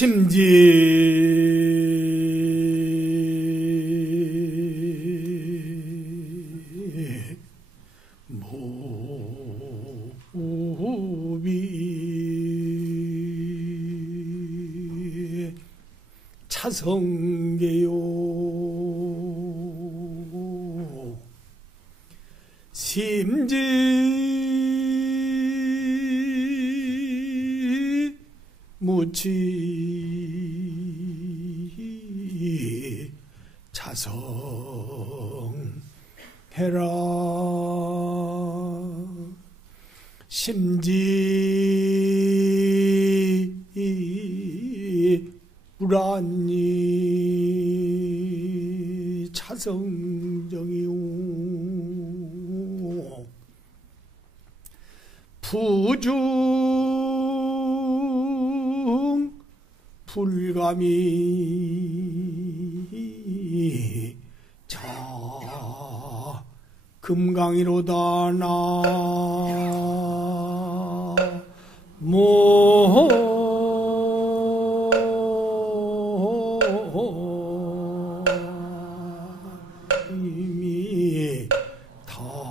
심지 무비 차성계요 심지 무치 자성해라 심지 불안이 차성정이요 부중 불감이 자 금강이로다 나모 이미 다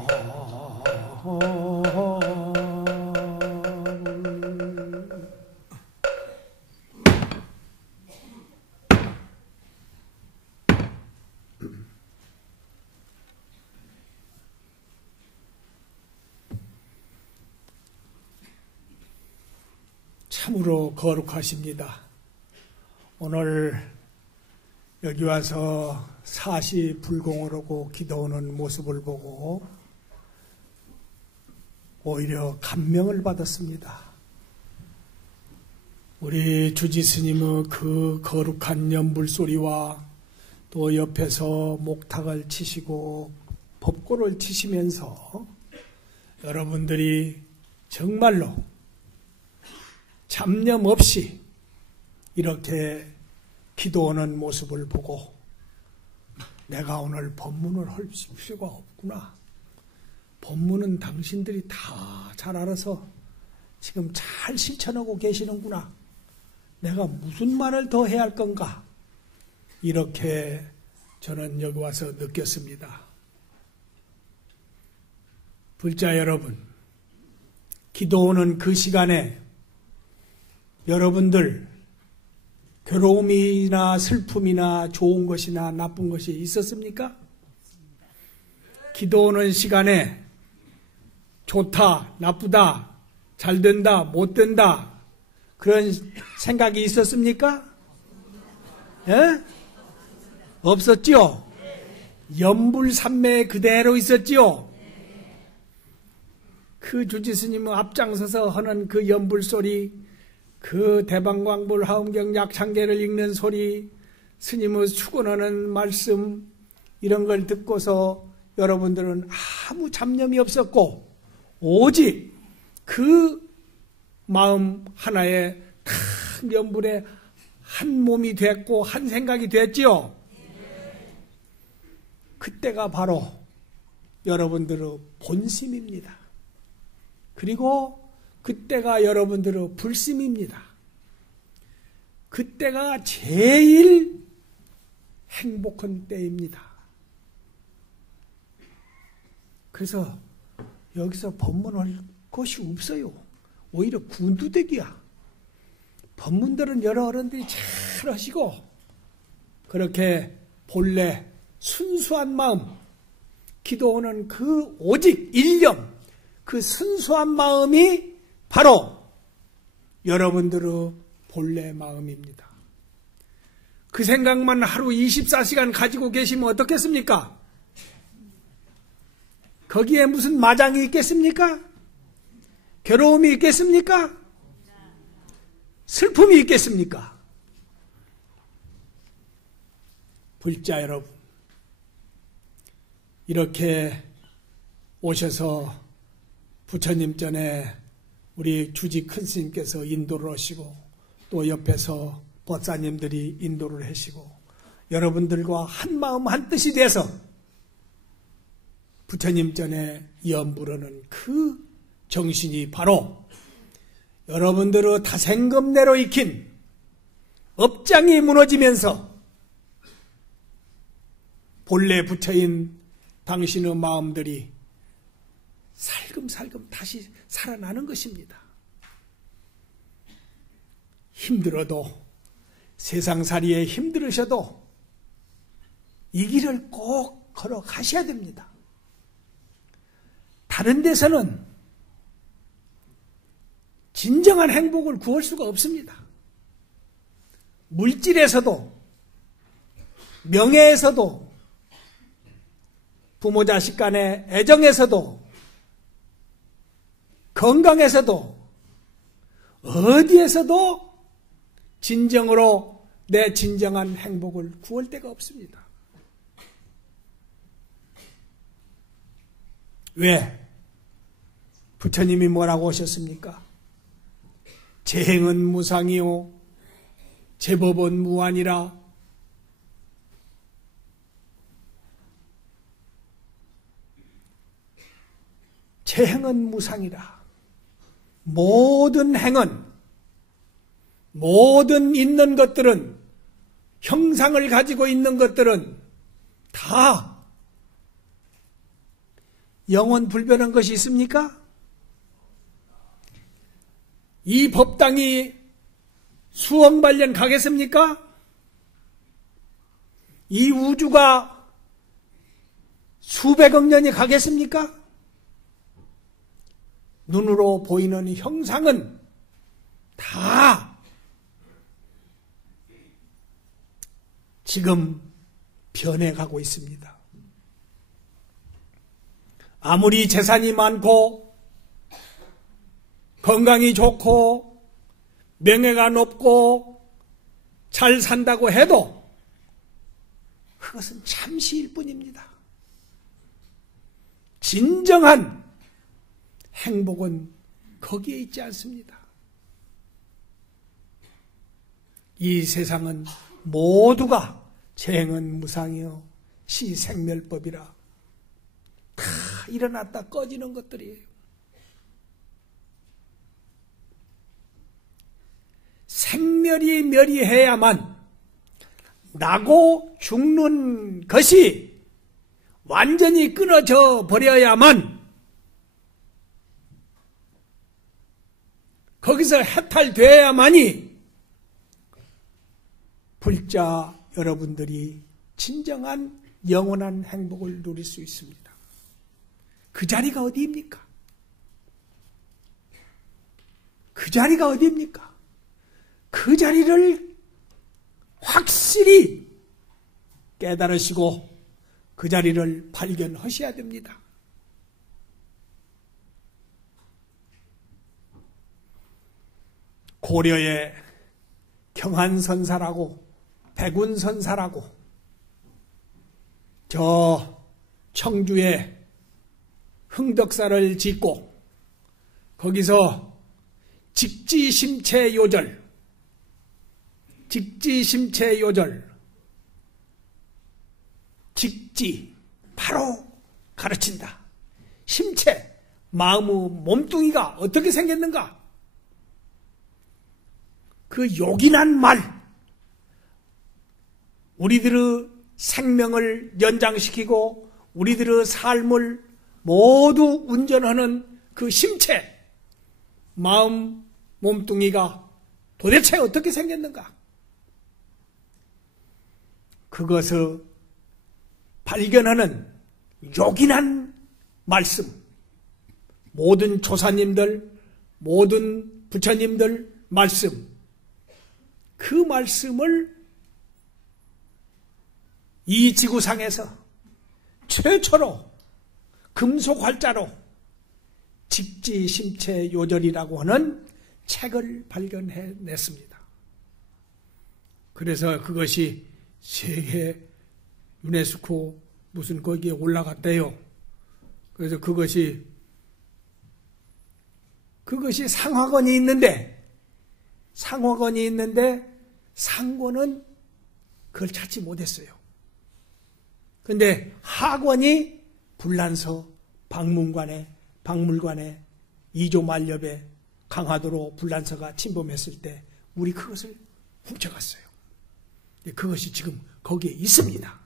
참으로 거룩하십니다. 오늘 여기 와서 사시불공을 하고 기도하는 모습을 보고 오히려 감명을 받았습니다. 우리 주지스님의 그 거룩한 연불소리와 또 옆에서 목탁을 치시고 법고를 치시면서 여러분들이 정말로 잡념 없이 이렇게 기도하는 모습을 보고 내가 오늘 법문을 할 필요가 없구나. 법문은 당신들이 다 잘 알아서 지금 잘 실천하고 계시는구나. 내가 무슨 말을 더 해야 할 건가. 이렇게 저는 여기 와서 느꼈습니다. 불자 여러분, 기도하는 그 시간에 여러분들 괴로움이나 슬픔이나 좋은 것이나 나쁜 것이 있었습니까? 기도하는 시간에 좋다, 나쁘다, 잘 된다, 못 된다 그런 생각이 있었습니까? 예? 없었지요? 연불산매 그대로 있었지요? 그 주지스님은 앞장서서 하는 그 연불소리, 그 대방광불 하음경 약창계를 읽는 소리, 스님의 축원하는 말씀 이런 걸 듣고서 여러분들은 아무 잡념이 없었고 오직 그 마음 하나에 탁 연불에 한 몸이 됐고 한 생각이 됐지요. 그때가 바로 여러분들의 본심입니다. 그리고 그때가 여러분들의 불심입니다. 그때가 제일 행복한 때입니다. 그래서 여기서 법문할 것이 없어요. 오히려 군두대기야. 법문들은 여러 어른들이 잘 하시고 그렇게 본래 순수한 마음, 기도하는 그 오직 일념, 그 순수한 마음이 바로 여러분들의 본래 마음입니다. 그 생각만 하루 24시간 가지고 계시면 어떻겠습니까? 거기에 무슨 마장이 있겠습니까? 괴로움이 있겠습니까? 슬픔이 있겠습니까? 불자 여러분, 이렇게 오셔서 부처님 전에 우리 주지 큰 스님께서 인도를 하시고 또 옆에서 법사님들이 인도를 하시고 여러분들과 한 마음 한 뜻이 돼서 부처님 전에 연불하는 그 정신이 바로 여러분들의 다생금내로 익힌 업장이 무너지면서 본래 부처인 당신의 마음들이 살금살금 다시 살아나는 것입니다. 힘들어도, 세상살이에 힘들으셔도 이 길을 꼭 걸어가셔야 됩니다. 다른 데서는 진정한 행복을 구할 수가 없습니다. 물질에서도, 명예에서도, 부모 자식 간의 애정에서도, 건강에서도, 어디에서도 진정으로 내 진정한 행복을 구할 데가 없습니다. 왜? 부처님이 뭐라고 하셨습니까? 재행은 무상이요 제법은 무한이라. 재행은 무상이라. 모든 행은, 모든 있는 것들은, 형상을 가지고 있는 것들은 다 영원 불변한 것이 있습니까? 이 법당이 수억 만년 가겠습니까? 이 우주가 수백억 년이 가겠습니까? 눈으로 보이는 형상은 다 지금 변해가고 있습니다. 아무리 재산이 많고 건강이 좋고 명예가 높고 잘 산다고 해도 그것은 잠시일 뿐입니다. 진정한 행복은 거기에 있지 않습니다. 이 세상은 모두가 재행은 무상이요 시생멸법이라. 다 일어났다 꺼지는 것들이에요. 생멸이 멸이해야만 나고 죽는 것이 완전히 끊어져 버려야만 거기서 해탈되어야만이 불자 여러분들이 진정한 영원한 행복을 누릴 수 있습니다. 그 자리가 어디입니까? 그 자리가 어디입니까? 그 자리를 확실히 깨달으시고 그 자리를 발견하셔야 됩니다. 고려의 경한선사라고 백운선사라고 저 청주에 흥덕사를 짓고 거기서 직지심체요절 직지 바로 가르친다. 심체 마음의 몸뚱이가 어떻게 생겼는가? 그 요긴한 말, 우리들의 생명을 연장시키고 우리들의 삶을 모두 운전하는 그 심체, 마음, 몸뚱이가 도대체 어떻게 생겼는가? 그것을 발견하는 요긴한 말씀, 모든 조사님들, 모든 부처님들 말씀, 그 말씀을 이 지구상에서 최초로 금속 활자로 직지심체요절이라고 하는 책을 발견해냈습니다. 그래서 그것이 세계 유네스코 무슨 거기에 올라갔대요. 그래서 그것이 상하권이 있는데 상권은 그걸 찾지 못했어요. 그런데 하권이 불란서 박물관에 2조 만렵에 강화도로 불란서가 침범했을 때 우리 그것을 훔쳐갔어요. 그것이 지금 거기에 있습니다.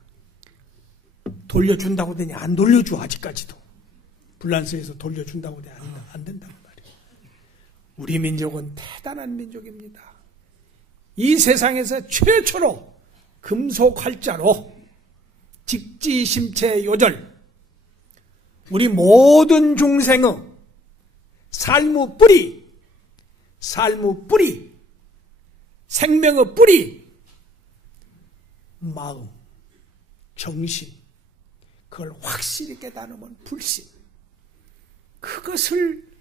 돌려준다고 되냐? 안 돌려줘, 아직까지도. 불란서에서 돌려준다고 되냐? 안 된다고 말이에요. 우리 민족은 대단한 민족입니다. 이 세상에서 최초로 금속 활자로 직지심체 요절, 우리 모든 중생의 삶의 뿌리, 생명의 뿌리, 마음, 정신, 그걸 확실히 깨달으면 불신, 그것을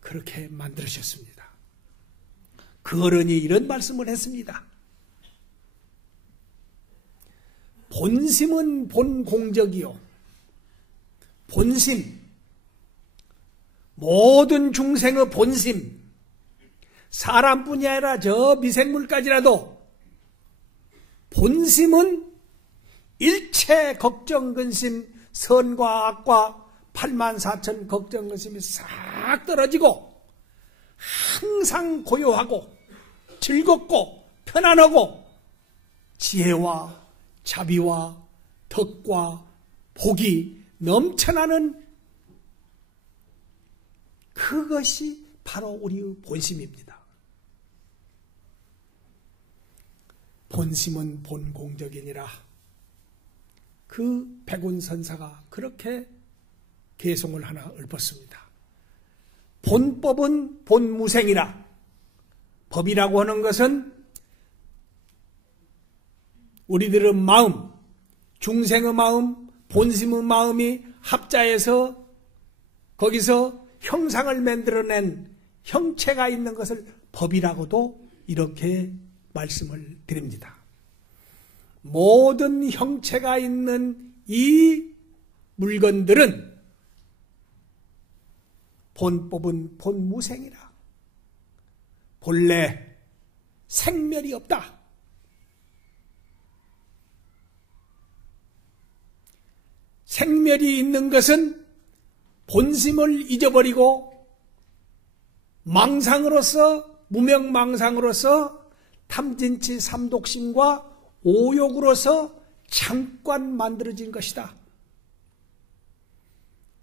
그렇게 만들으셨습니다. 그 어른이 이런 말씀을 했습니다. 본심은 본공적이요. 본심, 모든 중생의 본심, 사람뿐이 아니라 저 미생물까지라도 본심은 일체 걱정, 근심, 선과 악과 84,000 걱정, 근심이 싹 떨어지고 항상 고요하고 즐겁고 편안하고 지혜와 자비와 덕과 복이 넘쳐나는 그것이 바로 우리의 본심입니다. 본심은 본공적이니라. 그 백운선사가 그렇게 개송을 하나 읊었습니다. 본법은 본무생이라. 법이라고 하는 것은 우리들의 마음, 중생의 마음, 본심의 마음이 합자해서 거기서 형상을 만들어낸 형체가 있는 것을 법이라고도 이렇게 말씀을 드립니다. 모든 형체가 있는 이 물건들은 본법은 본무생이라. 본래 생멸이 없다. 생멸이 있는 것은 본심을 잊어버리고 망상으로서, 무명망상으로서 탐진치 삼독심과 오욕으로서 잠깐 만들어진 것이다.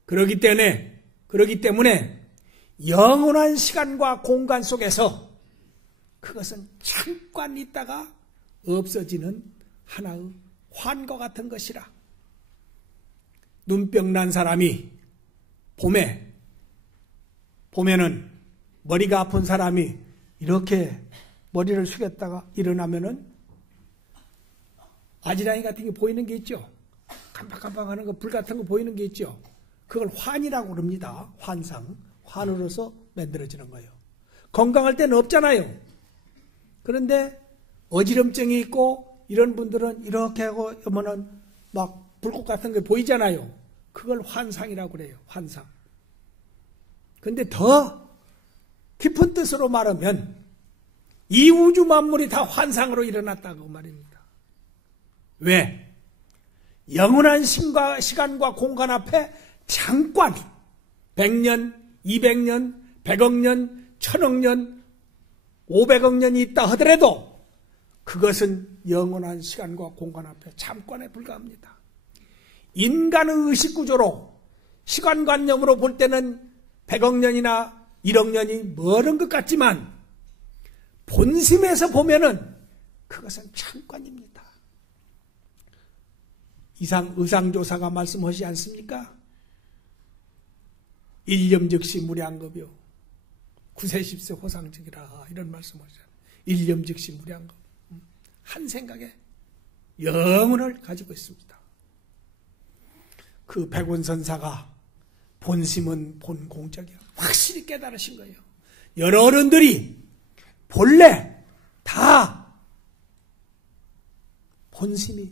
그렇기 때문에 영원한 시간과 공간 속에서 그것은 잠깐 있다가 없어지는 하나의 환과 같은 것이라. 눈병 난 사람이 봄에는 머리가 아픈 사람이 이렇게 머리를 숙였다가 일어나면은 아지랑이 같은 게 보이는 게 있죠. 깜빡깜빡하는 거, 불 같은 거 보이는 게 있죠. 그걸 환이라고 그럽니다. 환상. 환으로서 만들어지는 거예요. 건강할 때는 없잖아요. 그런데 어지럼증이 있고 이런 분들은 이렇게 하고 하면은 막 불꽃 같은 게 보이잖아요. 그걸 환상이라고 그래요. 환상. 근데 더 깊은 뜻으로 말하면 이 우주 만물이 다 환상으로 일어났다고 말입니다. 왜? 영원한 시간과 공간 앞에 잠깐 100년, 200년, 100억 년, 1000억 년, 500억 년이 있다 하더라도 그것은 영원한 시간과 공간 앞에 잠깐에 불과합니다. 인간의 의식구조로 시간관념으로 볼 때는 100억 년이나 1억 년이 멀은 것 같지만 본심에서 보면은 그것은 잠깐입니다. 이상 의상조사가 말씀하지 않습니까? 일념즉시 무량겁이요. 9세 10세 호상즉이라 이런 말씀하잖아요. 일념즉시 무량겁. 한 생각에 영혼을 가지고 있습니다. 그 백운선사가 본심은 본공적이야. 확실히 깨달으신 거예요. 여러 어른들이 본래 다 본심이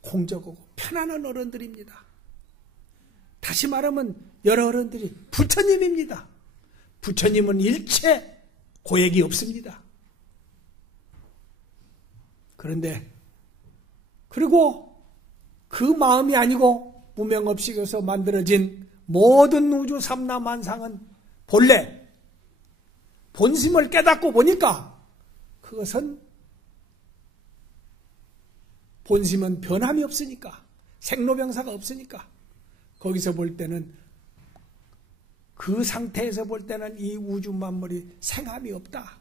공적이고 편안한 어른들입니다. 다시 말하면 여러 어른들이 부처님입니다. 부처님은 일체 고액이 없습니다. 그리고 그 마음이 아니고 무명업식에서 만들어진 모든 우주 삼라만상은 본래 본심을 깨닫고 보니까 그것은 본심은 변함이 없으니까, 생로병사가 없으니까, 거기서 볼 때는, 그 상태에서 볼 때는 이 우주 만물이 생함이 없다.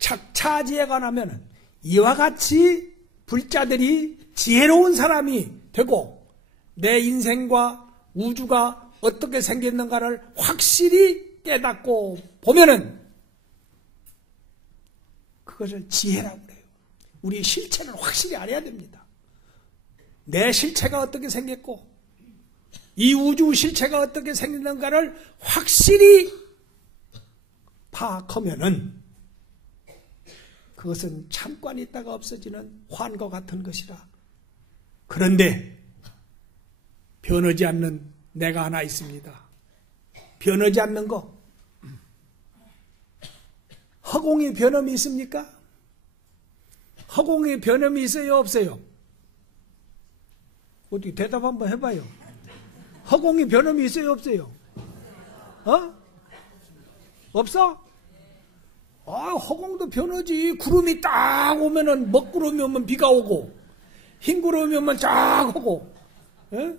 착차지에 관하면 이와 같이 불자들이 지혜로운 사람이 되고 내 인생과 우주가 어떻게 생겼는가를 확실히 깨닫고 보면은 그것을 지혜라고 그래요. 우리 실체를 확실히 알아야 됩니다. 내 실체가 어떻게 생겼고 이 우주 실체가 어떻게 생겼는가를 확실히 파악하면은 그것은 잠깐 있다가 없어지는 환과 같은 것이라. 그런데 변하지 않는 내가 하나 있습니다. 변하지 않는 거. 허공에 변함이 있습니까? 허공에 변함이 있어요, 없어요? 어떻게 대답 한번 해봐요. 허공에 변함이 있어요, 없어요? 없어? 허공도 변하지. 구름이 딱 오면은 먹구름이 오면 비가 오고 흰 구름이 오면 쫙 오고. 예?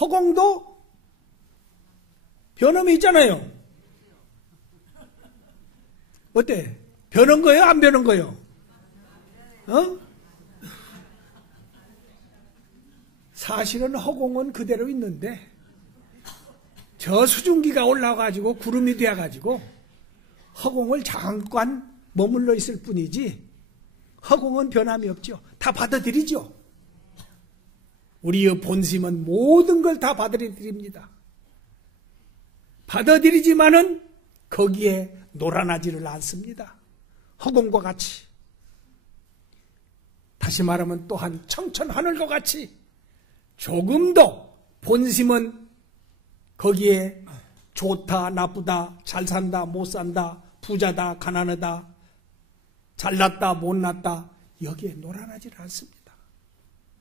허공도 변함이 있잖아요. 어때? 변한 거예요? 안 변한 거예요? 사실은 허공은 그대로 있는데 저 수증기가 올라와가지고 구름이 되어가지고 허공을 잠깐 머물러 있을 뿐이지 허공은 변함이 없죠. 다 받아들이죠. 우리의 본심은 모든 걸 다 받아들입니다. 받아들이지만은 거기에 놀아나지를 않습니다. 허공과 같이. 다시 말하면 또한 청천하늘과 같이 조금도 본심은 거기에 좋다, 나쁘다, 잘 산다, 못 산다, 부자다, 가난하다, 잘났다, 못났다 여기에 놀아나지를 않습니다.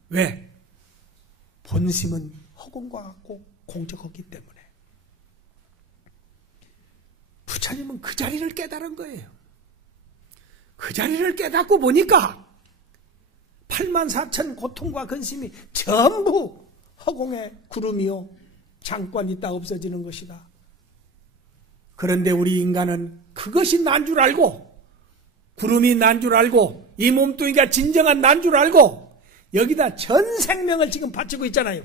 왜? 본심은 허공과 같고 공적하기 때문에. 부처님은 그 자리를 깨달은 거예요. 그 자리를 깨닫고 보니까 84,000 고통과 근심이 전부 허공의 구름이요 잠깐 있다 없어지는 것이다. 그런데 우리 인간은 그것이 난 줄 알고 구름이 난 줄 알고 이 몸뚱이가 진정한 난 줄 알고 여기다 전 생명을 지금 바치고 있잖아요.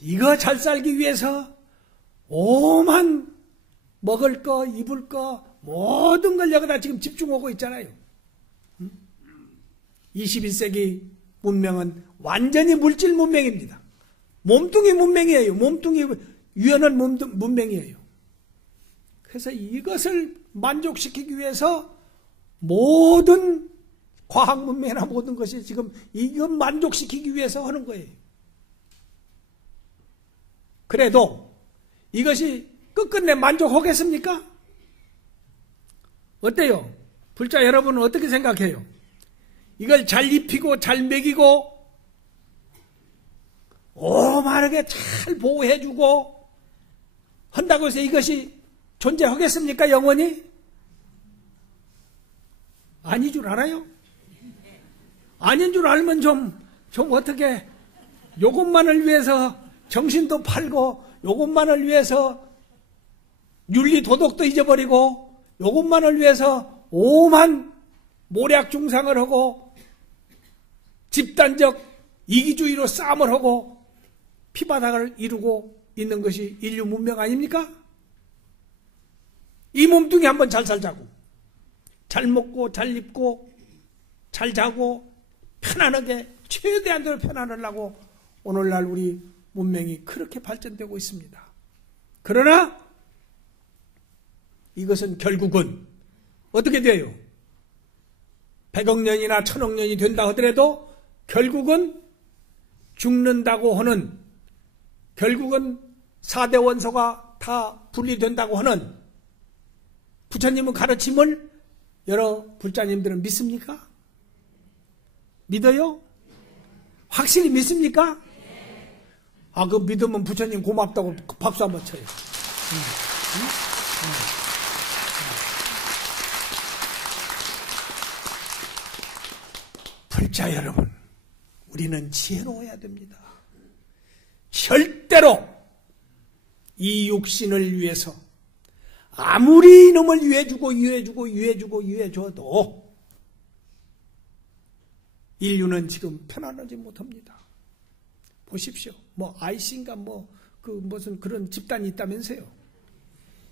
이거 잘 살기 위해서 오만 먹을 거 입을 거 모든 걸 여기다 지금 집중하고 있잖아요. 21세기 문명은 완전히 물질 문명입니다. 몸뚱이 문명이에요. 몸뚱이 유연한 문명이에요. 그래서 이것을 만족시키기 위해서 모든 과학 문명이나 모든 것이 지금 이것 만족시키기 위해서 하는 거예요. 그래도 이것이 끝끝내 만족하겠습니까? 어때요? 불자 여러분은 어떻게 생각해요? 이걸 잘 입히고 잘 먹이고 오만하게 잘 보호해주고 한다고 해서 이것이 존재하겠습니까? 영원히? 아닌 줄 알아요? 아닌 줄 알면 좀 어떻게 요것만을 위해서 정신도 팔고 요것만을 위해서 윤리 도덕도 잊어버리고 요것만을 위해서 오만 모략 중상을 하고 집단적 이기주의로 싸움을 하고 피바닥을 이루고 있는 것이 인류 문명 아닙니까? 이 몸뚱이 한번 잘 살자고 잘 먹고 잘 입고 잘 자고 편안하게 최대한대로 편안하려고 오늘날 우리 문명이 그렇게 발전되고 있습니다. 그러나 이것은 결국은 어떻게 돼요? 100억 년이나 1000억 년이 된다 하더라도 결국은 죽는다고 하는, 결국은 4대 원소가 다 분리된다고 하는 부처님의 가르침을 여러 불자님들은 믿습니까? 믿어요? 확실히 믿습니까? 그 믿으면 부처님 고맙다고 박수 한번 쳐요. 불자 여러분, 우리는 지혜로워야 됩니다. 절대로 이 육신을 위해서 아무리 이놈을 유해줘도 인류는 지금 편안하지 못합니다. 보십시오. 아이신가 무슨 그런 집단이 있다면서요.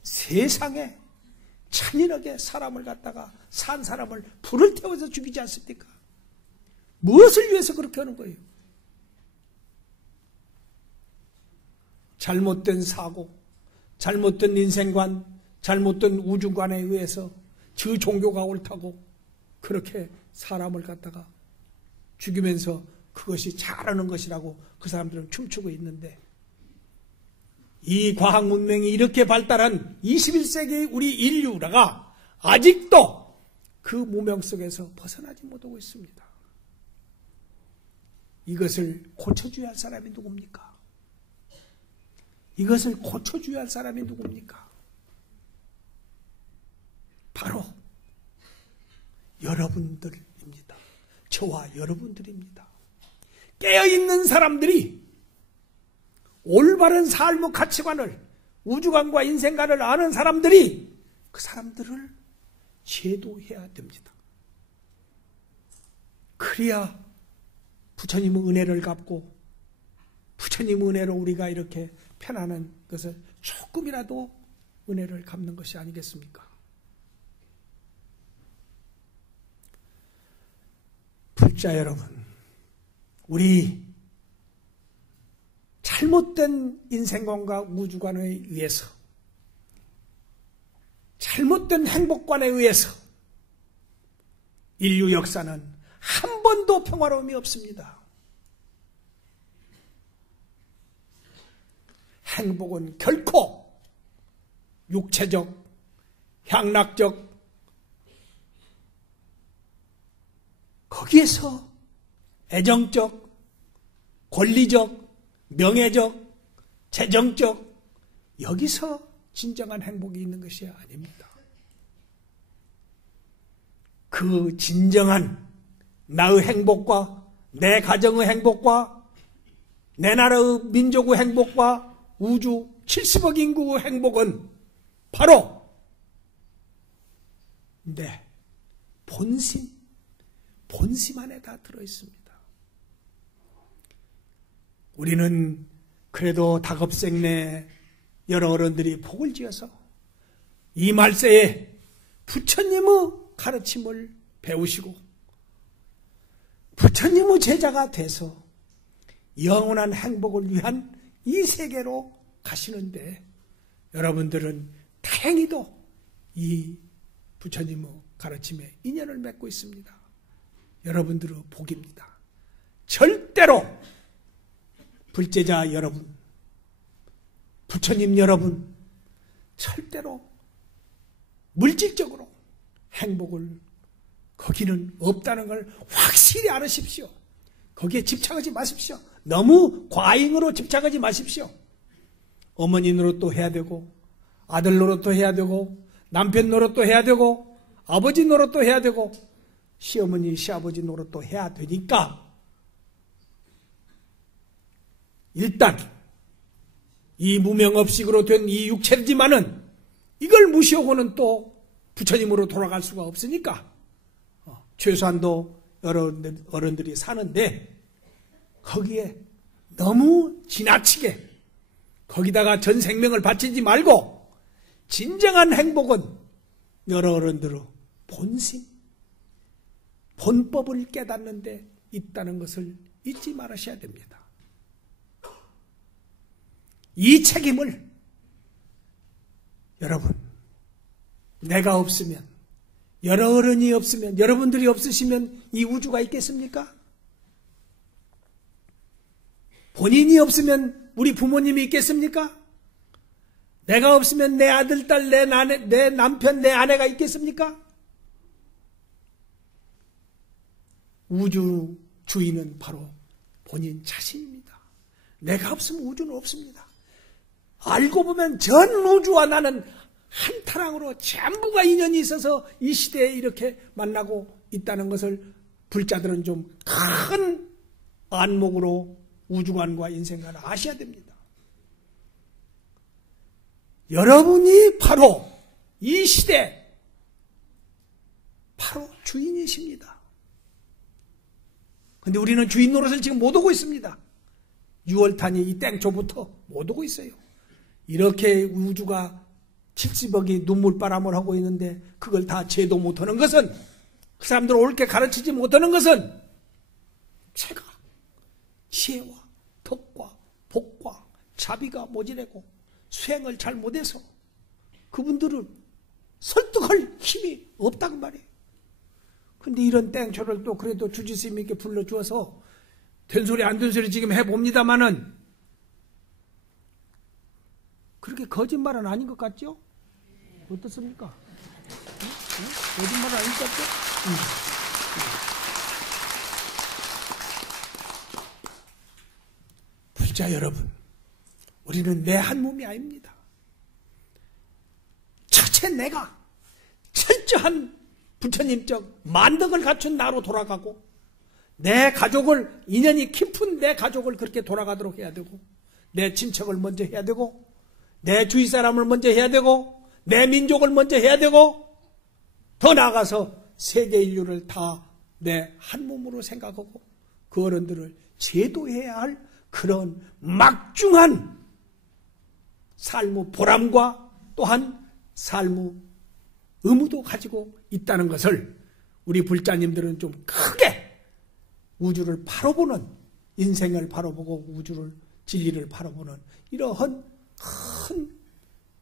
세상에 잔인하게 사람을 갖다가 산 사람을 불을 태워서 죽이지 않습니까? 무엇을 위해서 그렇게 하는 거예요? 잘못된 사고, 잘못된 인생관, 잘못된 우주관에 의해서 저 종교가 옳다고 그렇게 사람을 갖다가 죽이면서 그것이 잘하는 것이라고 그 사람들은 춤추고 있는데, 이 과학 문명이 이렇게 발달한 21세기 우리 인류가 아직도 그 무명 속에서 벗어나지 못하고 있습니다. 이것을 고쳐줘야 할 사람이 누굽니까? 이것을 고쳐줘야 할 사람이 누굽니까? 바로 여러분들입니다. 저와 여러분들입니다. 깨어있는 사람들이 올바른 삶의 가치관을, 우주관과 인생관을 아는 사람들이 그 사람들을 제도해야 됩니다. 그래야 부처님의 은혜를 갚고 부처님의 은혜로 우리가 이렇게 편안한 것을 조금이라도 은혜를 갚는 것이 아니겠습니까? 불자 여러분, 우리 잘못된 인생관과 우주관에 의해서, 잘못된 행복관에 의해서 인류 역사는 한 번도 평화로움이 없습니다. 행복은 결코 육체적, 향락적, 거기에서 애정적, 권리적, 명예적, 재정적, 여기서 진정한 행복이 있는 것이 아닙니다. 그 진정한 나의 행복과 내 가정의 행복과 내 나라의 민족의 행복과 우주 70억 인구의 행복은 바로 내 본심 안에 다 들어있습니다. 우리는 그래도 다급생내 여러 어른들이 복을 지어서 이 말세에 부처님의 가르침을 배우시고 부처님의 제자가 돼서 영원한 행복을 위한 이 세계로 가시는데, 여러분들은 다행히도 이 부처님의 가르침에 인연을 맺고 있습니다. 여러분들의 복입니다. 절대로 불제자 여러분, 부처님 여러분, 절대로 물질적으로 행복을 거기는 없다는 걸 확실히 알으십시오. 거기에 집착하지 마십시오. 너무 과잉으로 집착하지 마십시오. 어머니 노릇도 해야 되고, 아들 노릇도 해야 되고, 남편 노릇도 해야 되고, 아버지 노릇도 해야 되고, 시어머니, 시아버지 노릇도 해야 되니까 일단 이 무명업식으로 된 이 육체지만은 이걸 무시하고는 또 부처님으로 돌아갈 수가 없으니까 최소한도 어른들이 사는데 거기에 너무 지나치게 거기다가 전 생명을 바치지 말고 진정한 행복은 여러 어른들의 본심, 본법을 깨닫는 데 있다는 것을 잊지 말으셔야 됩니다. 이 책임을 여러분, 내가 없으면, 여러 어른이 없으면, 여러분들이 없으시면 이 우주가 있겠습니까? 본인이 없으면 우리 부모님이 있겠습니까? 내가 없으면 내 아들, 딸, 내 남편, 내 아내가 있겠습니까? 우주 주인은 바로 본인 자신입니다. 내가 없으면 우주는 없습니다. 알고 보면 전 우주와 나는 한 타랑으로 전부가 인연이 있어서 이 시대에 이렇게 만나고 있다는 것을 불자들은 좀 큰 안목으로 우주관과 인생관을 아셔야 됩니다. 여러분이 바로 이 시대 바로 주인이십니다. 근데 우리는 주인 노릇을 지금 못 오고 있습니다. 6월탄이 이 땡초부터 못 오고 있어요. 이렇게 우주가 70억이 눈물바람을 하고 있는데 그걸 다 제도 못하는 것은, 그 사람들을 옳게 가르치지 못하는 것은 제가 지혜와 덕과 복과 자비가 모자라고 수행을 잘 못해서 그분들을 설득할 힘이 없다고 말이에요. 근데 이런 땡초를 또 그래도 주지스님께 불러주어서 된 소리 안 된 소리 지금 해봅니다마는 그렇게 거짓말은 아닌 것 같죠? 어떻습니까? 거짓말은 아닌 것 같죠? 불자 여러분, 우리는 내 한 몸이 아닙니다. 첫째 내가 철저한 부처님적 만덕을 갖춘 나로 돌아가고, 내 가족을, 인연이 깊은 내 가족을 그렇게 돌아가도록 해야 되고, 내 친척을 먼저 해야 되고, 내 주위 사람을 먼저 해야 되고, 내 민족을 먼저 해야 되고, 더 나아가서 세계 인류를 다 내 한 몸으로 생각하고 그 어른들을 제도해야 할 그런 막중한 삶의 보람과 또한 삶의 의무도 가지고 있다는 것을 우리 불자님들은 좀 크게 우주를 바라보는, 인생을 바라보고 우주를, 진리를 바라보는 이러한 큰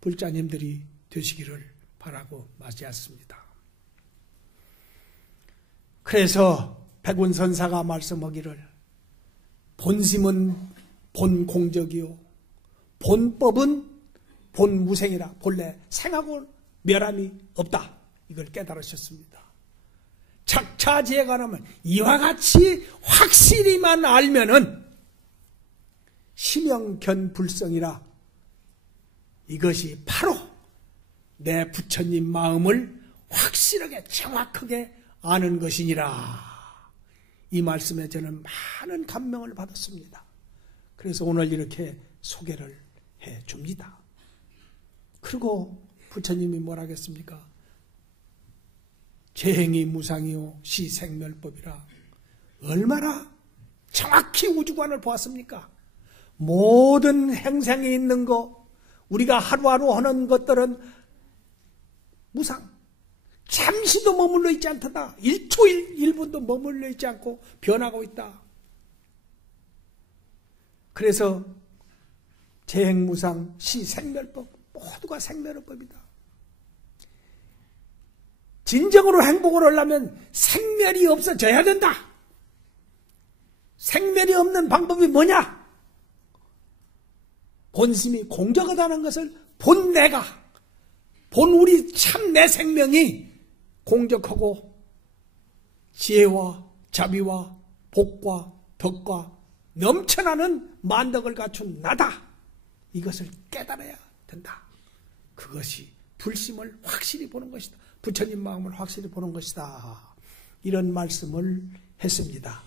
불자님들이 되시기를 바라고 맞이했습니다. 그래서 백운선사가 말씀하기를 본심은 본공적이요 본법은 본무생이라, 본래 생하고 멸함이 없다, 이걸 깨달으셨습니다. 착차지에 관하면 이와 같이 확실히만 알면은 심영견불성이라, 이것이 바로 내 부처님 마음을 확실하게 정확하게 아는 것이니라. 이 말씀에 저는 많은 감명을 받았습니다. 그래서 오늘 이렇게 소개를 해줍니다. 그리고 부처님이 뭐라 하겠습니까? 재행이 무상이요 시생멸법이라. 얼마나 정확히 우주관을 보았습니까? 모든 행생에 있는 거, 우리가 하루하루 하는 것들은 무상, 잠시도 머물러 있지 않다. 1초 1분도 머물러 있지 않고 변하고 있다. 그래서 재행무상 시생멸법, 모두가 생멸의 법이다. 진정으로 행복을 하려면 생멸이 없어져야 된다. 생멸이 없는 방법이 뭐냐? 본심이 공적하다는 것을 본 내가, 본 우리 참 내 생명이 공적하고 지혜와 자비와 복과 덕과 넘쳐나는 만덕을 갖춘 나다, 이것을 깨달아야 된다. 그것이 불심을 확실히 보는 것이다. 부처님 마음을 확실히 보는 것이다. 이런 말씀을 했습니다.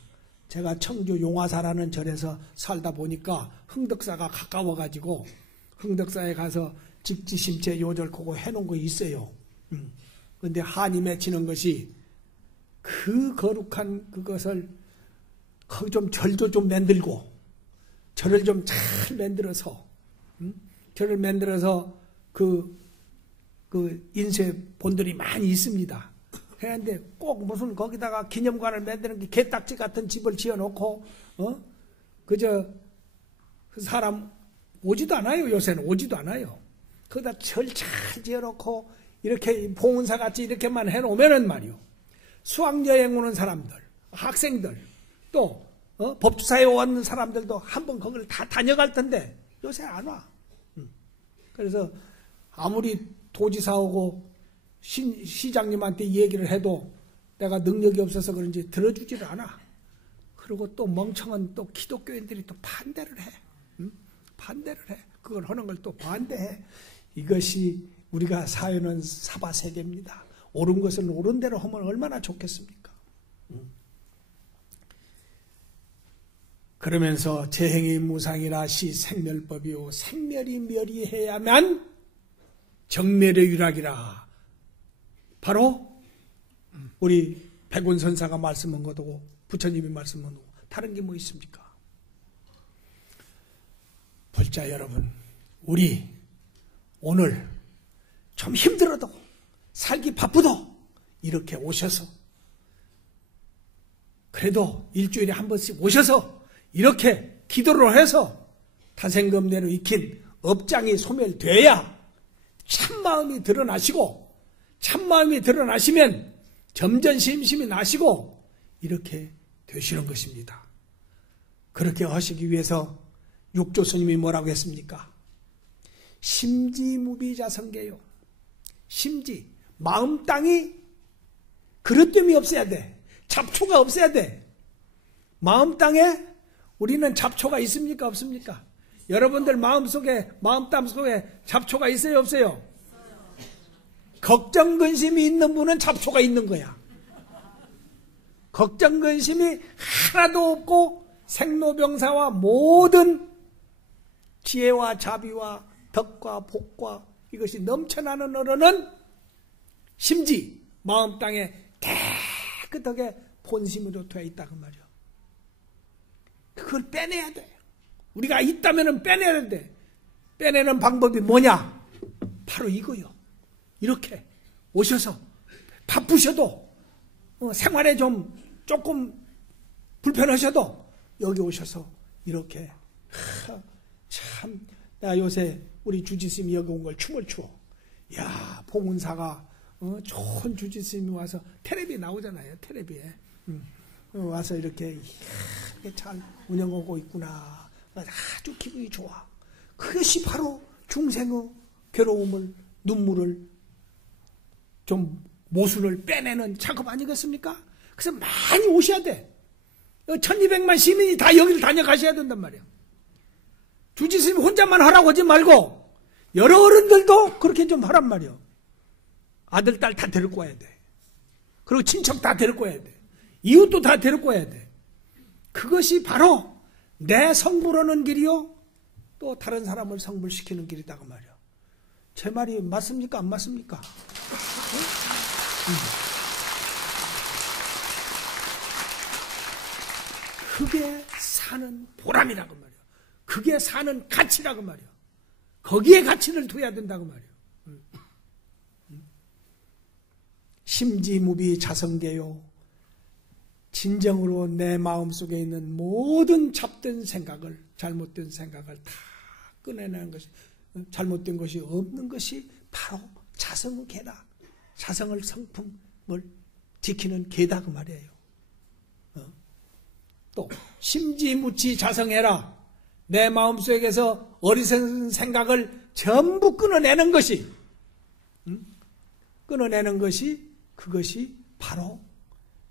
제가 청주 용화사라는 절에서 살다 보니까 흥덕사가 가까워가지고 흥덕사에 가서 직지심체 요절하고 해놓은 거 있어요. 그런데 한이 맺히는 것이 그 거룩한 그것을 거기 좀 절도 좀 만들고 절을 좀 잘 만들어서 절을 만들어서 그 인쇄 본들이 많이 있습니다. 그런데 꼭 무슨 거기다가 기념관을 만드는 게 개딱지 같은 집을 지어놓고 그저 그 사람 오지도 않아요. 요새는 오지도 않아요. 거기다 절 잘 지어놓고 이렇게 봉은사같이 이렇게만 해놓으면은 말이요, 수학여행 오는 사람들, 학생들, 또 법주사에 오는 사람들도 한번 거기를 다 다녀갈 텐데 요새 안 와. 그래서 아무리 도지사하고 시장님한테 얘기를 해도 내가 능력이 없어서 그런지 들어주지를 않아. 그리고 또 멍청한 또 기독교인들이 또 반대를 해. 반대를 해. 그걸 하는 걸 또 반대해. 이것이 우리가 사유는 사바세계입니다. 옳은 것은 옳은 대로 하면 얼마나 좋겠습니까? 그러면서 재행이 무상이라 시 생멸법이요 생멸이 멸이해야만 정멸의 유락이라. 바로 우리 백운 선사가 말씀한 것도 부처님이 말씀한 것도 다른 게 뭐 있습니까? 불자 여러분, 우리 오늘 좀 힘들어도 살기 바쁘도 이렇게 오셔서 그래도 일주일에 한 번씩 오셔서 이렇게 기도를 해서 타생금내로 익힌 업장이 소멸돼야 참마음이 드러나시고, 참마음이 드러나시면 점전심심이 나시고 이렇게 되시는 것입니다. 그렇게 하시기 위해서 육조 스님이 뭐라고 했습니까? 심지무비자성계요. 심지, 마음 땅이 그릇됨이 없어야 돼. 잡초가 없어야 돼. 마음 땅에 우리는 잡초가 있습니까? 없습니까? 여러분들 마음 땅 속에 잡초가 있어요? 없어요? 걱정, 근심이 있는 분은 잡초가 있는 거야. 걱정, 근심이 하나도 없고 생로병사와 모든 지혜와 자비와 덕과 복과 이것이 넘쳐나는 어른은 심지 마음 땅에 깨끗하게 본심으로 되어 있다고 말이야. 그걸 빼내야 돼. 우리가 있다면 빼내야 돼. 빼내는 방법이 뭐냐? 바로 이거요. 이렇게 오셔서 바쁘셔도 생활에 좀 조금 불편하셔도 여기 오셔서 이렇게 참, 나 요새 우리 주지스님이 여기 온 걸 춤을 추어. 야, 봉은사가 좋은 주지스님이 와서 텔레비에 나오잖아요. 텔레비에 와서 이렇게 잘 운영하고 있구나. 아주 기분이 좋아. 그것이 바로 중생의 괴로움을, 눈물을 좀 모순을 빼내는 작업 아니겠습니까? 그래서 많이 오셔야 돼. 1200만 시민이 다 여기를 다녀가셔야 된단 말이야. 주지스님 혼자만 하라고 하지 말고 여러 어른들도 그렇게 좀 하란 말이야. 아들, 딸 다 데리고 와야 돼. 그리고 친척 다 데리고 와야 돼. 이웃도 다 데리고 와야 돼. 그것이 바로 내 성불하는 길이요, 또 다른 사람을 성불시키는 길이다 그 말이야. 제 말이 맞습니까? 안 맞습니까? 그게 사는 보람이라고 말이야. 그게 사는 가치라고 말이야. 거기에 가치를 둬야 된다고 말이야. 심지무비 자성계요. 진정으로 내 마음속에 있는 모든 잡된 생각을, 잘못된 생각을 다 꺼내내는 것이, 잘못된 것이 없는 것이 바로 자성의 계다. 자성을, 성품을 지키는 계다 그 말이에요. 또 심지무치 자성해라. 내 마음속에서 어리석은 생각을 전부 끊어내는 것이, 끊어내는 것이, 그것이 바로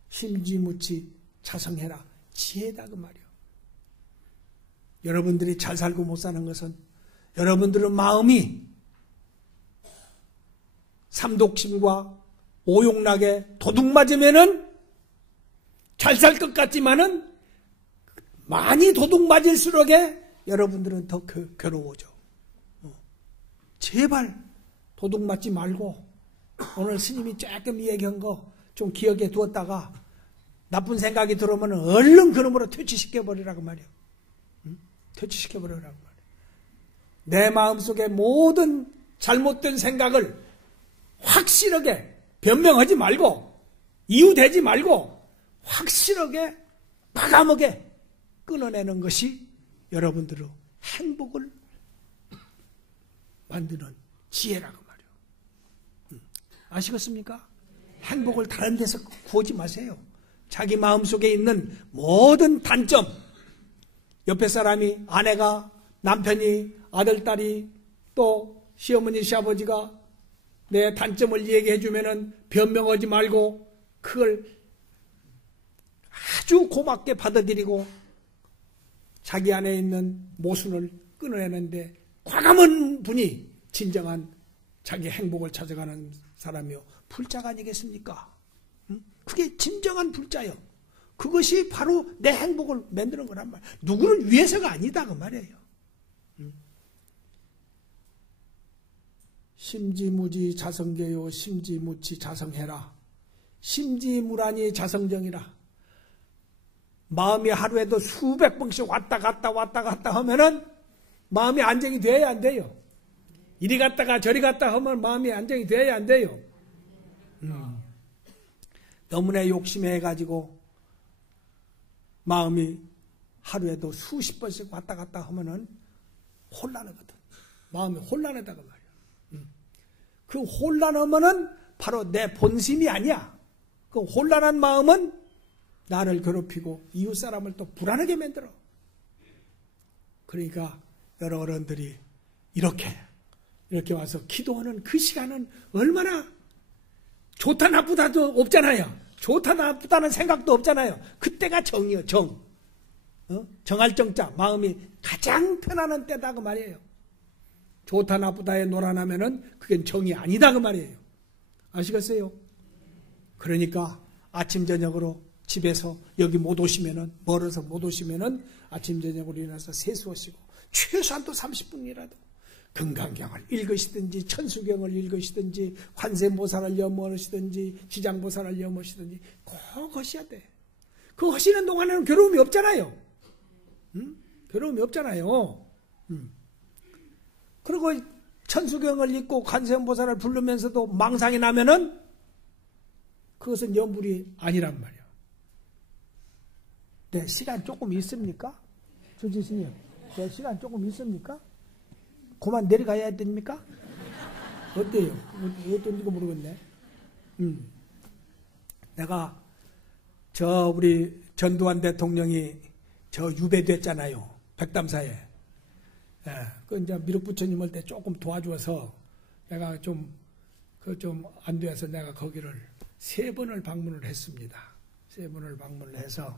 심지무치 자성해라. 지혜다 그 말이요. 여러분들이 잘 살고 못 사는 것은 여러분들의 마음이 삼독심과 오욕락에 도둑 맞으면은 잘 살 것 같지만은 많이 도둑 맞을수록에 여러분들은 더 괴로워져. 제발 도둑 맞지 말고 오늘 스님이 조금 얘기한 거 좀 기억에 두었다가 나쁜 생각이 들어오면 얼른 그놈으로 퇴치시켜버리라고 말이야. 퇴치시켜버리라고 말이야. 내 마음속에 모든 잘못된 생각을 확실하게 변명하지 말고 이유되지 말고 확실하게 과감하게 끊어내는 것이 여러분들의 행복을 만드는 지혜라고 말이에요. 아시겠습니까? 행복을 다른 데서 구하지 마세요. 자기 마음속에 있는 모든 단점, 옆에 사람이, 아내가, 남편이, 아들, 딸이, 또 시어머니, 시아버지가 내 단점을 얘기해 주면은 변명하지 말고 그걸 아주 고맙게 받아들이고 자기 안에 있는 모순을 끊어내는데 과감한 분이 진정한 자기 행복을 찾아가는 사람이요. 불자가 아니겠습니까? 그게 진정한 불자요. 그것이 바로 내 행복을 만드는 거란 말이에요. 누구를 위해서가 아니다 그 말이에요. 심지무지 자성계요 심지무치 자성해라. 심지무라니 자성정이라. 마음이 하루에도 수백 번씩 왔다 갔다 하면은 마음이 안정이 돼야 안 돼요. 이리 갔다가 저리 갔다 하면 마음이 안정이 돼야 안 돼요. 너무나 욕심해가지고 마음이 하루에도 수십 번씩 왔다 갔다 하면은 혼란하거든. 마음이 혼란하다고 말이야. 그 혼란하면은 바로 내 본심이 아니야. 그 혼란한 마음은 나를 괴롭히고 이웃 사람을 또 불안하게 만들어. 그러니까 여러 어른들이 이렇게 와서 기도하는 그 시간은 얼마나 좋다 나쁘다도 없잖아요. 좋다 나쁘다는 생각도 없잖아요. 그때가 정이요, 정. 정할 정자, 마음이 가장 편안한 때다 그 말이에요. 좋다 나쁘다에 놀아나면은 그게 정이 아니다 그 말이에요. 아시겠어요? 그러니까 아침 저녁으로 집에서 여기 못 오시면은, 멀어서 못 오시면은 아침 저녁으로 일어나서 세수하시고 최소한 또 30분이라도 금강경을 읽으시든지 천수경을 읽으시든지 관세음보살을 염원하시든지 지장보살을 염원하시든지 꼭 하셔야 돼. 그거 하시는 동안에는 괴로움이 없잖아요. 괴로움이 없잖아요. 그리고 천수경을 읽고 관세음보살을 부르면서도 망상이 나면은 그것은 염불이 아니란 말이야. 네, 시간 조금 있습니까? 주지스님, 네, 시간 조금 있습니까? 그만 내려가야 됩니까? 어때요? 어떤지 모르겠네. 내가 우리 전두환 대통령이 유배됐잖아요. 백담사에. 예, 그 이제 미륵 부처님을 때 조금 도와줘서 내가 좀 안 돼서 내가 거기를 3번을 방문을 했습니다. 3번을 방문을 해서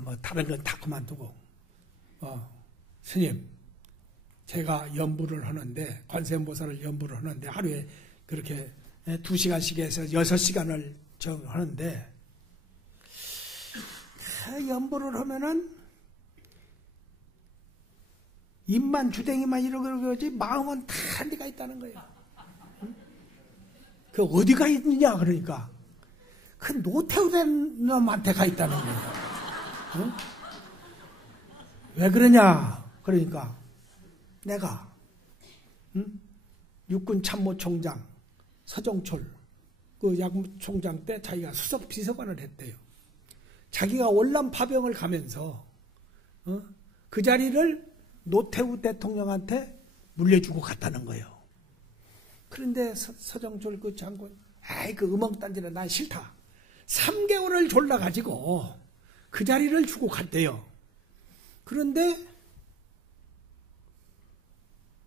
뭐 다른 건 다 그만두고 스님, 제가 연부를 하는데 관세음보살을 연부를 하는데 하루에 그렇게 2시간씩 해서 6시간을 하는데 그 연부를 하면은 입만 주댕이만 이러지 마음은 다른 데가 있다는 거예요. 그 어디가 있느냐 그러니까 그 노태우된 놈한테 가 있다는 거예요. 왜 그러냐 그러니까 내가 육군 참모총장 서정철 그 야구총장 때 자기가 수석 비서관을 했대요. 자기가 월남 파병을 가면서 그 자리를 노태우 대통령한테 물려주고 갔다는 거예요. 그런데 서정철 그 장군, 그 음엉딴지는 난 싫다. 3개월을 졸라가지고 그 자리를 주고 갔대요. 그런데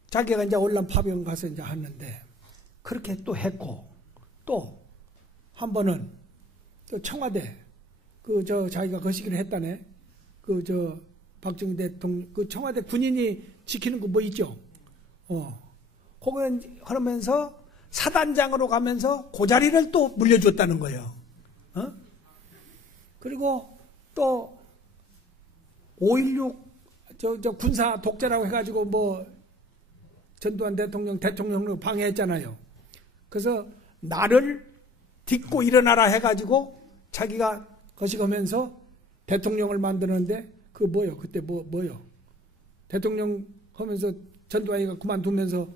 자기가 이제 월남 파병 가서 이제 하는데 그렇게 또 했고 또 한 번은 청와대 자기가 거시기를 했다네. 박정희 대통령 그 청와대 군인이 지키는 거 뭐 있죠? 거기는 그러면서 사단장으로 가면서 그 자리를 또 물려줬다는 거예요. 그리고 또 5.16 군사 독재라고 해가지고 뭐 전두환 대통령을 방해했잖아요. 그래서 나를 딛고 일어나라 해가지고 자기가 거시가면서 대통령을 만드는데 그때 뭐요? 대통령 하면서 전두환이가 그만두면서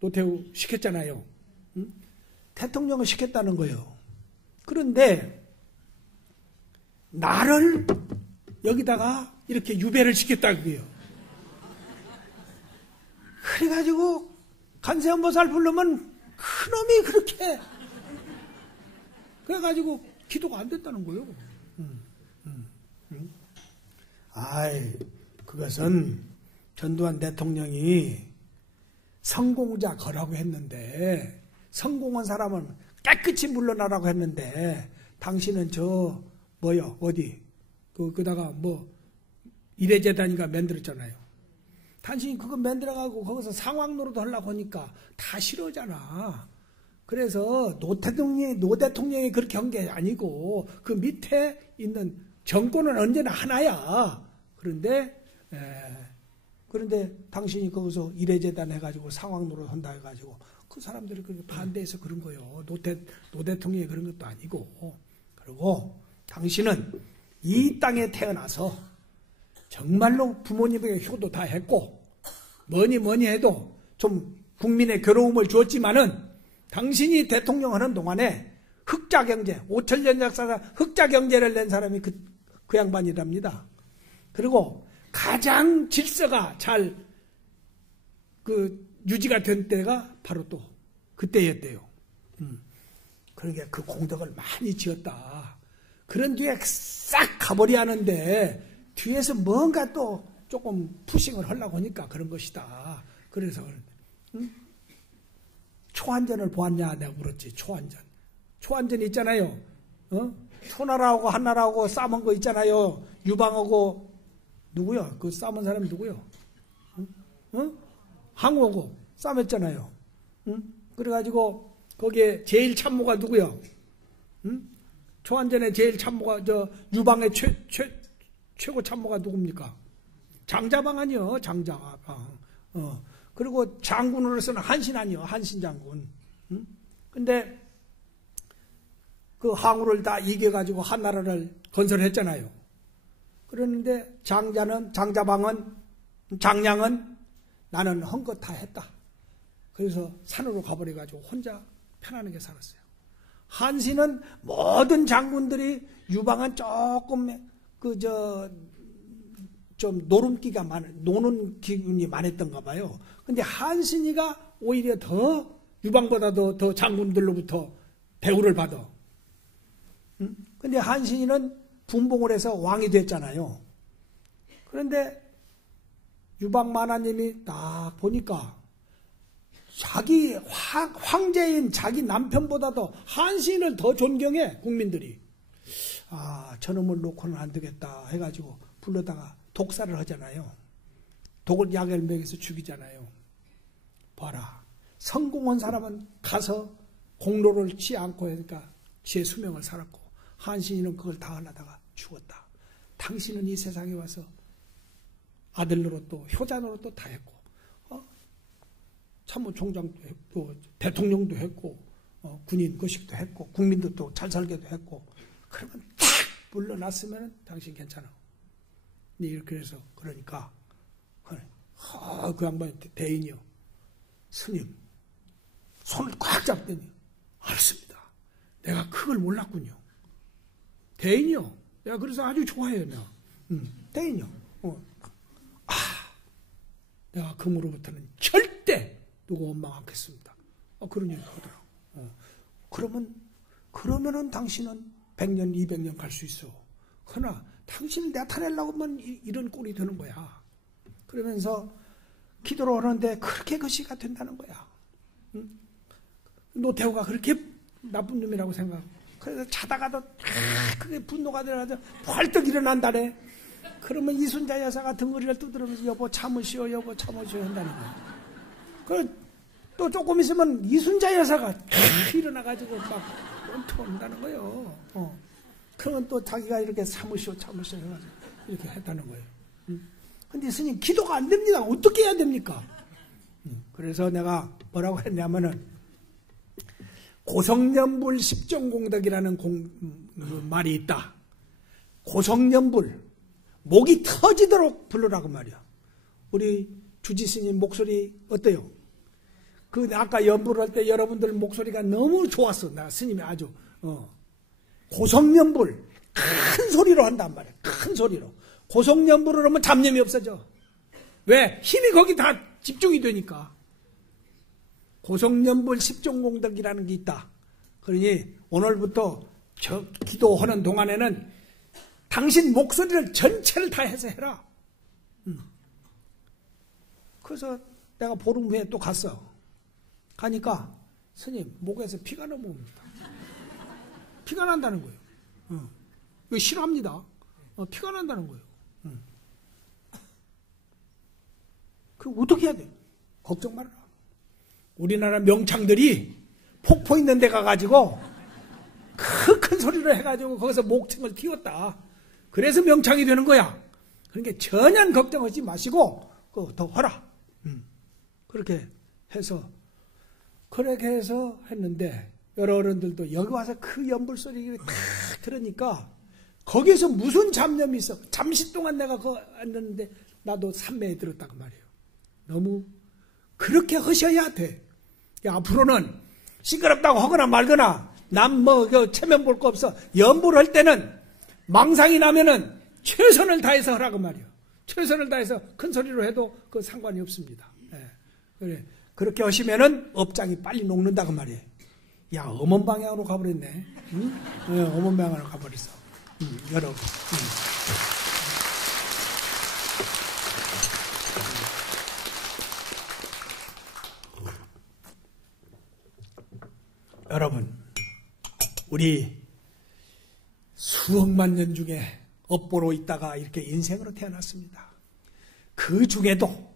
노태우 시켰잖아요. 대통령을 시켰다는 거예요. 그런데 나를 여기다가 이렇게 유배를 시켰다고요. 그래가지고 관세음보살 부르면 그놈이 그렇게 그래가지고 기도가 안 됐다는 거예요. 그것은 전두환 대통령이 성공자 거라고 했는데 성공한 사람은 깨끗이 물러나라고 했는데 당신은 어디 그다가 뭐 이래재단인가 만들었잖아요. 당신이 그거 만들어가고 거기서 상황 노릇 하려고 하니까 다 싫어잖아. 그래서 노 대통령이 그렇게 한 게 아니고 그 밑에 있는 정권은 언제나 하나야. 그런데 당신이 거기서 이례재단 해가지고 상황 노릇 한다 해가지고 그 사람들이 그렇게 반대해서 그런 거예요. 노 대통령이 그런 것도 아니고. 그리고 당신은 이 땅에 태어나서 정말로 부모님에게 효도 다 했고 뭐니 해도 좀 국민의 괴로움을 주었지만은 당신이 대통령 하는 동안에 흑자경제, 5천년 역사가 흑자경제를 낸 사람이 그 양반이랍니다. 그리고 가장 질서가 잘 유지가 된 때가 바로 또 그때였대요. 그러니까 그 공덕을 많이 지었다. 그런 뒤에 싹 가버리 하는데 뒤에서 뭔가 또 조금 푸싱을 하려고 하니까 그런 것이다. 그래서 초한전을 보았냐 내가 물었지. 초한전 있잖아요. 초나라하고 한나라하고 싸운 거 있잖아요. 유방하고 누구요? 그 싸운 사람이 누구요? 항우하고 싸웠잖아요. 그래가지고 거기에 제일 참모가 누구요? 초한전에 제일 참모가 유방의 최고 참모가 누굽니까? 장자방 아니요. 장자방. 그리고 장군으로서는 한신 아니요. 한신 장군. 근데 그 항우를 다 이겨가지고 한나라를 건설했잖아요. 그러는데 장자방은 장량은 나는 한 것 다 했다. 그래서 산으로 가버려가지고 혼자 편안하게 살았어요. 한신은 모든 장군들이 유방은 조금 좀 노는 기운이 많았던가 봐요. 근데 한신이가 오히려 더 유방보다 더 장군들로부터 대우를 받아. 근데 한신이는 분봉을 해서 왕이 됐잖아요. 그런데 유방 만화님이 딱 보니까 자기 황제인 자기 남편보다도 한신을 더 존경해 국민들이. 저놈을 놓고는 안 되겠다 해가지고 불러다가 독사를 하잖아요. 독을 약을 먹여서 죽이잖아요. 봐라. 성공한 사람은 가서 공로를 취 않고 하니까 지의 수명을 살았고 한신이는 그걸 다 하려다가 죽었다. 당신은 이 세상에 와서 아들 노릇도 효자 노릇도 다 했고 참모총장도 했고 대통령도 했고 군인 거식도 했고 국민도 또 잘 살게도 했고 그러면 딱 물러났으면 당신 괜찮아. 이렇게 해서 그러니까 그 양반이 대인이요. 스님 손을 꽉 잡더니 알았습니다. 내가 그걸 몰랐군요. 대인이요. 내가 그래서 아주 좋아해요. 내가. 대인이요. 내가 그무로부터는 절대 누구 원망 않겠습니다. 그런 얘기를 하더라고. 그러면은 당신은 100년, 200년 갈 수 있어. 그러나 당신을 나타내려고 하면 이런 꼴이 되는 거야. 그러면서 기도를 하는데 그렇게 거시가 된다는 거야. 노태우가 그렇게 나쁜 놈이라고 생각하고. 그래서 자다가도 그게 분노가 들어가서 벌떡 일어난다래. 그러면 이순자 여사가 등허리를 두드리면서 여보 참으시오 한다는 거야. 또 조금 있으면 이순자 여사가 일어나가지고 막 원통한다는 거예요. 그러면 또 자기가 이렇게 참으시오 해가지고 이렇게 했다는 거예요. 근데 스님 기도가 안 됩니다. 어떻게 해야 됩니까? 그래서 내가 뭐라고 했냐면은 고성년불 십종공덕이라는 말이 있다. 고성년불 목이 터지도록 부르라고 말이야. 우리 주지스님 목소리 어때요? 아까 연불을 할 때 여러분들 목소리가 너무 좋았어. 나 스님이 아주 고성연불 큰 소리로 한단 말이야. 큰 소리로. 고성연불을 하면 잡념이 없어져. 왜? 힘이 거기 다 집중이 되니까. 고성연불 십종공덕이라는 게 있다. 그러니 오늘부터 저 기도하는 동안에는 당신 목소리를 전체를 다 해서 해라. 그래서 내가 보름 후에 또 갔어. 가니까 스님 목에서 피가 넘어옵니다. 피가 난다는 거예요. 이거 싫어합니다. 피가 난다는 거예요. 그 어떻게 해야 돼? 걱정 말아라. 우리나라 명창들이 폭포 있는 데 가가지고 큰 소리로 해가지고 거기서 목청을 틔웠다. 그래서 명창이 되는 거야. 그러니까 전혀 걱정하지 마시고 더 하라. 그렇게 해서 했는데 여러 어른들도 여기 와서 그 연불 소리를 딱 들으니까 거기에서 무슨 잡념이 있어. 잠시 동안 내가 그거 앉았는데 나도 삼매에 들었다고 말이에요. 너무 그렇게 하셔야 돼. 앞으로는 시끄럽다고 하거나 말거나 남 체면 볼 거 없어. 연불 할 때는 망상이 나면은 최선을 다해서 하라고 말이에요. 최선을 다해서 큰 소리로 해도 그 상관이 없습니다. 예. 그래. 그렇게 하시면은 업장이 빨리 녹는다고 말이에요. 야, 엄원 방향으로 가버렸네. 응? 예, 엄원 방향으로 가버렸어. 여러분. 여러분, 우리 수억만 년 중에 업보로 있다가 이렇게 인생으로 태어났습니다. 그 중에도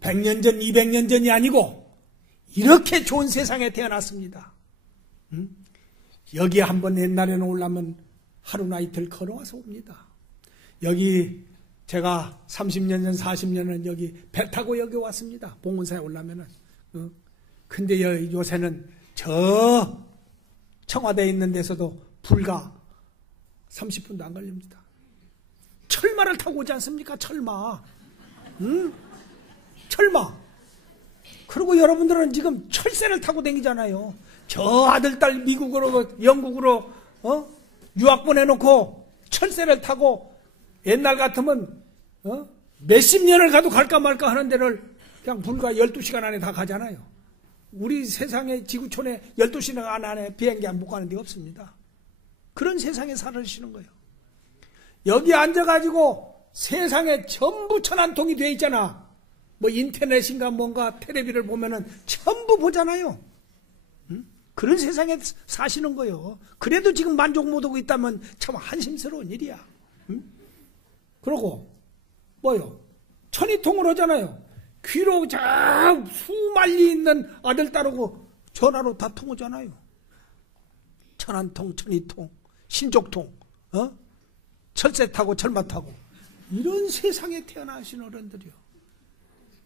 100년 전, 200년 전이 아니고 이렇게 좋은 세상에 태어났습니다. 여기 한번 옛날에는 오려면 하루나 이틀 걸어와서 옵니다. 여기 제가 30년 전, 40년은 여기 배 타고 여기 왔습니다. 봉은사에 오려면은. 근데 요새는 저 청와대에 있는 데서도 불과 30분도 안 걸립니다. 철마를 타고 오지 않습니까? 철마. 철마. 그리고 여러분들은 지금 철새를 타고 다니잖아요. 저 아들, 딸 미국으로, 영국으로, 유학 보내놓고 철새를 타고 옛날 같으면, 몇십 년을 가도 갈까 말까 하는 데를 그냥 불과 12시간 안에 다 가잖아요. 우리 세상에 지구촌에 12시간 안에 비행기 안 못 가는 데 없습니다. 그런 세상에 살으시는 거예요. 여기 앉아가지고 세상에 전부 천안통이 돼 있잖아. 뭐 인터넷인가 뭔가 텔레비를 보면은 전부 보잖아요. 그런 세상에 사시는 거예요. 그래도 지금 만족 못하고 있다면 참 한심스러운 일이야. 그러고 뭐요? 천이통을 하잖아요. 귀로 저 수만리 있는 아들 딸하고 전화로 다 통하잖아요. 천안통, 천이통, 신족통, 철새 타고 철마 타고 이런 세상에 태어나신 어른들이요.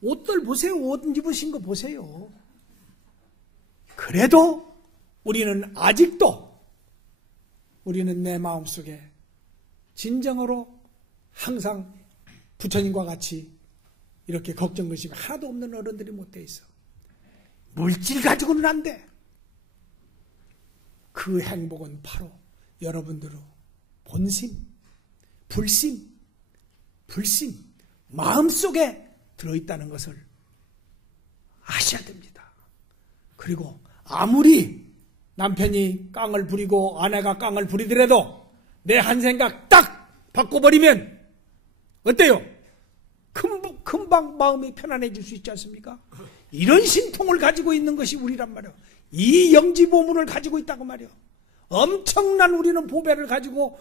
옷들 보세요. 옷 입으신 거 보세요. 그래도 우리는 아직도 우리는 내 마음속에 진정으로 항상 부처님과 같이 이렇게 걱정의식이 하나도 없는 어른들이 못 돼 있어. 물질 가지고는 안 돼. 그 행복은 바로 여러분들의 본심, 불심, 마음속에 들어있다는 것을 아셔야 됩니다. 그리고 아무리 남편이 깡을 부리고 아내가 깡을 부리더라도 내 한 생각 딱 바꿔버리면 어때요? 금방 마음이 편안해질 수 있지 않습니까? 이런 신통을 가지고 있는 것이 우리란 말이에요. 이 영지보물을 가지고 있다고 말이에요. 엄청난 우리는 보배를 가지고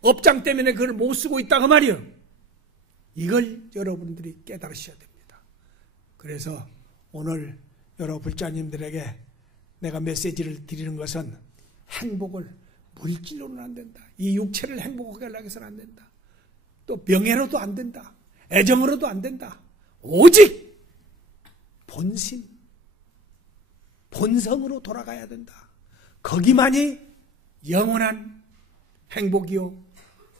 업장 때문에 그걸 못 쓰고 있다고 말이에요. 이걸 여러분들이 깨달으셔야 됩니다. 그래서 오늘 여러 불자님들에게 내가 메시지를 드리는 것은 행복을 물질로는 안 된다. 이 육체를 행복하게 하려고 해서는 안 된다. 또 명예로도 안 된다. 애정으로도 안 된다. 오직 본심, 본성으로 돌아가야 된다. 거기만이 영원한 행복이요,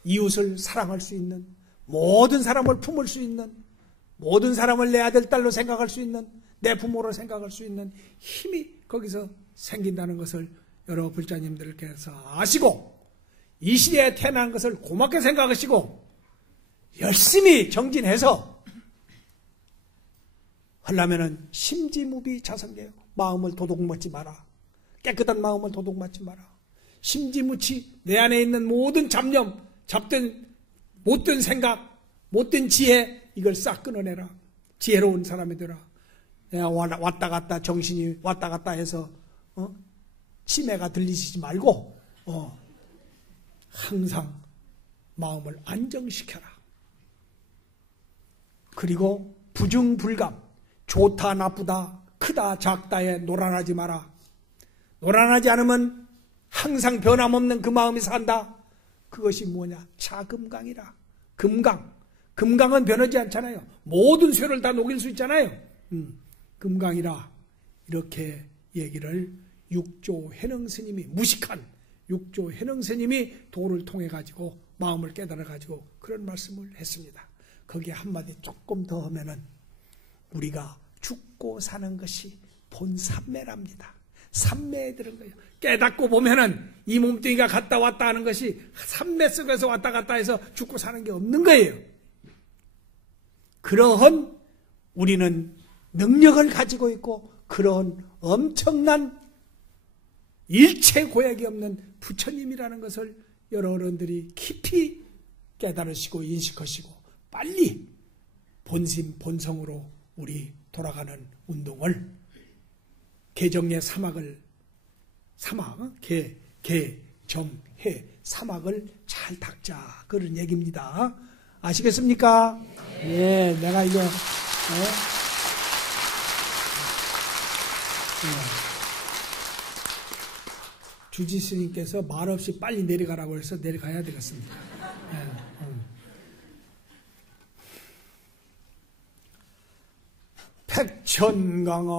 이웃을 사랑할 수 있는, 모든 사람을 품을 수 있는, 모든 사람을 내 아들, 딸로 생각할 수 있는, 내 부모로 생각할 수 있는 힘이 거기서 생긴다는 것을 여러 불자님들께서 아시고, 이 시대에 태어난 것을 고맙게 생각하시고 열심히 정진해서 하려면은 심지무비 자성계요. 마음을 도둑맞지 마라. 깨끗한 마음을 도둑맞지 마라. 심지무치 내 안에 있는 모든 잡념, 잡든 못된 생각, 못된 지혜, 이걸 싹 끊어내라. 지혜로운 사람이 되라. 내가 왔다 갔다 정신이 왔다 갔다 해서 치매가 들리시지 말고 항상 마음을 안정시켜라. 그리고 부중불감, 좋다 나쁘다 크다 작다에 노란하지 마라. 노란하지 않으면 항상 변함없는 그 마음이 산다. 그것이 뭐냐? 자금강이라. 금강. 금강은 변하지 않잖아요. 모든 쇠를 다 녹일 수 있잖아요. 금강이라. 이렇게 얘기를 육조 해능 스님이, 무식한 육조 해능 스님이 도를 통해 가지고 마음을 깨달아 가지고 그런 말씀을 했습니다. 거기에 한마디 조금 더 하면은 우리가 죽고 사는 것이 본 삼매랍니다. 삼매에 들은 거예요. 깨닫고 보면은 이 몸뚱이가 갔다 왔다 하는 것이 삼매 속에서 왔다 갔다 해서 죽고 사는 게 없는 거예요. 그러한 우리는 능력을 가지고 있고 그러한 엄청난 일체 고약이 없는 부처님이라는 것을 여러 어른들이 깊이 깨달으시고 인식하시고 빨리 본심 본성으로 우리 돌아가는 운동을 개정의 사막을 개정해 사막을 잘 닦자 그런 얘기입니다. 아시겠습니까? 네, 내가 이거 주지 스님께서 말없이 빨리 내려가라고 해서 내려가야 되겠습니다. 백천강아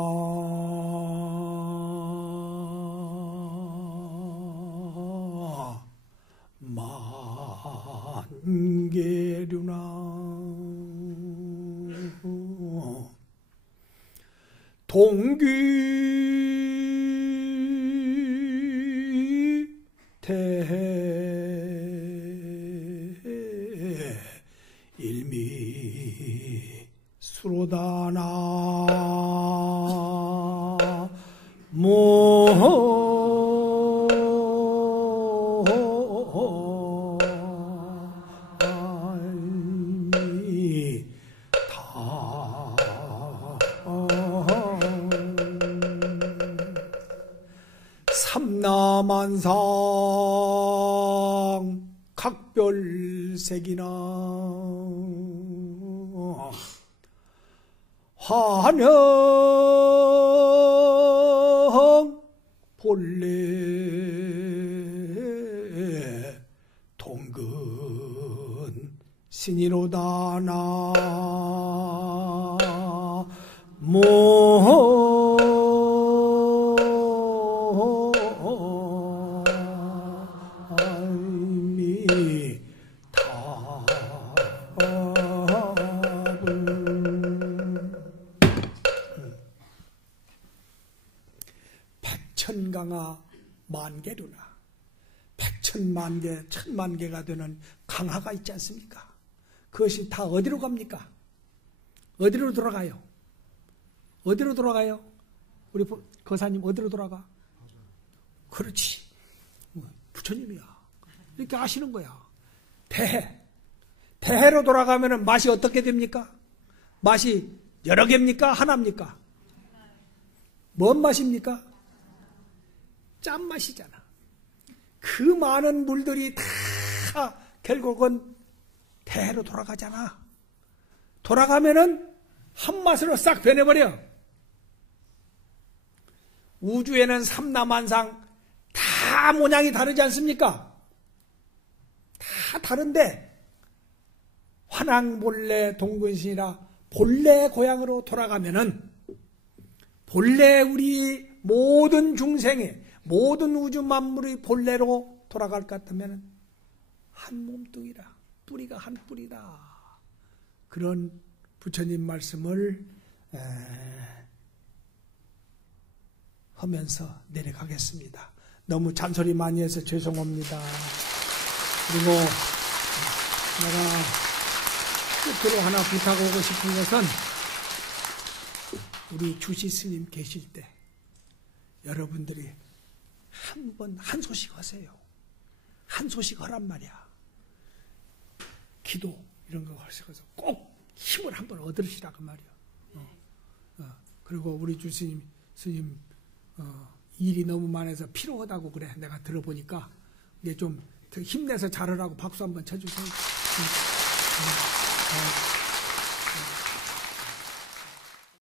만계류나 동귀 대해 일미 수로다나 모 삼나만상 각별색이나 환영 본래 동근 신이로다나 모 천강아 만개류나 백천만개 천만개가 되는 강화가 있지 않습니까? 그것이 다 어디로 갑니까? 어디로 돌아가요? 어디로 돌아가요? 우리 거사님 어디로 돌아가? 그렇지, 부처님이야. 이렇게 아시는 거야. 대해로 돌아가면 맛이 어떻게 됩니까? 맛이 여러 개입니까? 하나입니까? 뭔 맛입니까? 짠맛이잖아. 그 많은 물들이 다 결국은 대해로 돌아가잖아. 돌아가면은 한 맛으로 싹 변해버려. 우주에는 삼라만상 다 모양이 다르지 않습니까? 다 다른데 환왕본래 동근신이라 본래 고향으로 돌아가면은 본래 우리 모든 중생의 모든 우주 만물의 본래로 돌아갈 것 같으면 한 몸뚱이라 뿌리가 한 뿌리다. 그런 부처님 말씀을 하면서 내려가겠습니다. 너무 잔소리 많이 해서 죄송합니다. 그리고 내가 끝으로 하나 부탁하고 싶은 것은 우리 주시 스님 계실 때 여러분들이 한 소식 하세요. 한 소식 하란 말이야. 기도 이런 거 하셔서 꼭 힘을 한번 얻으시라 그 말이야. 그리고 우리 주스님 스님 일이 너무 많아서 피로하다고 그래. 내가 들어보니까 이제 좀 힘내서 잘하라고 박수 한번 쳐주세요.